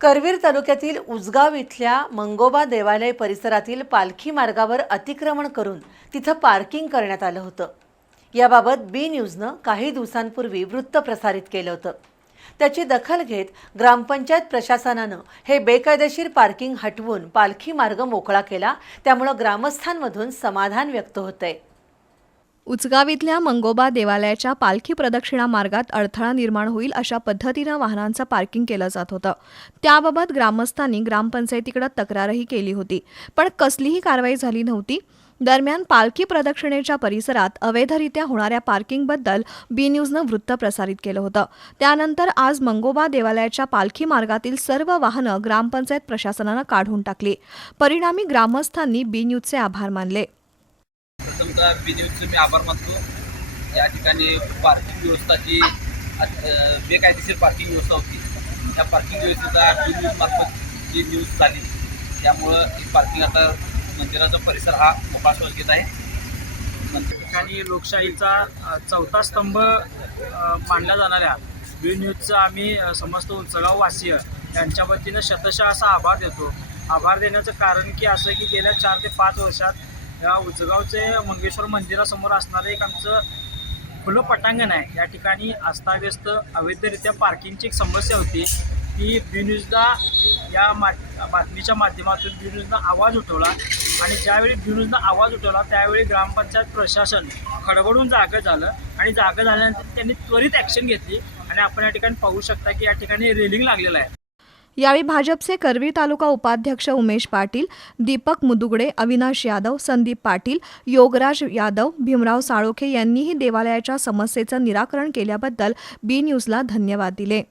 करवीर तालुक्यातील उजगाव इथल्या मंगोबा देवालय परिसरातील पालखी मार्गावर अतिक्रमण करून तिथं पार्किंग करण्यात आलं होतं. याबाबत बी न्यूजनं काही दिवसांपूर्वी वृत्त प्रसारित केलं होतं. त्याची दखल घेत ग्रामपंचायत प्रशासनानं हे बेकायदेशीर पार्किंग हटवून पालखी मार्ग मोकळा केला त्यामुळं ग्रामस्थांमधून समाधान व्यक्त होतंय. उचगाव इथल्या मंगोबा देवालयाच्या पालखी प्रदक्षिणा मार्गात अडथळा निर्माण होईल अशा पद्धतीनं वाहनांचं पार्किंग केलं जात होतं. त्याबाबत ग्रामस्थांनी ग्रामपंचायतीकडे तक्रारही केली होती. पण कसलीही कारवाई झाली नव्हती. दरम्यान पालखी प्रदक्षिणेच्या परिसरात अवैधरित्या होणाऱ्या पार्किंगबद्दल बी न्यूजनं वृत्त प्रसारित केलं होतं. त्यानंतर आज मंगोबा देवालयाच्या पालखी मार्गातील सर्व वाहनं ग्रामपंचायत प्रशासनानं काढून टाकली. परिणामी ग्रामस्थांनी बी न्यूजचे आभार मानले. तुमचा बी न्यूजचं मी आभार मानतो. या ठिकाणी पार्किंग व्यवस्था जी बेकायदेशीर पार्किंग व्यवस्था होती. त्या पार्किंग व्यवस्थेचा बी न्यूजमार्फत जी न्यूज झाली त्यामुळं ही पार्किंग आता मंदिराचा परिसर हा मोकळा श्वास घेत आहे. ठिकाणी लोकशाहीचा चौथा स्तंभ मानल्या जाणाऱ्या बी न्यूजचा आम्ही समस्त उंचगाव वासीय यांच्या वतीनं शतशः असा आभार देतो. आभार देण्याचं कारण की असं की गेल्या चार ते पाच वर्षात या उजगावचे मंगेश्वर मंदिरासमोर असणारं एक आमचं खुलं पटांगण आहे. या ठिकाणी अस्ताव्यस्त अवैधरित्या पार्किंगची एक समस्या होती. ती बी या मा बातमीच्या माध्यमातून बी आवाज उठवला आणि ज्यावेळी बी आवाज उठवला त्यावेळी ग्रामपंचायत प्रशासन खडबडून जागं झालं आणि जागं झाल्यानंतर त्यांनी त्वरित ॲक्शन घेतली. आणि आपण या ठिकाणी पाहू शकता की या ठिकाणी रेलिंग लागलेलं आहे. यावेळी भाजपचे करवी तालुका उपाध्यक्ष उमेश पाटील दीपक मुदुगडे अविनाश यादव संदीप पाटील योगराज यादव भीमराव साळोखे यांनीही देवालयाच्या समस्येचं निराकरण केल्याबद्दल बी न्यूजला धन्यवाद दिले.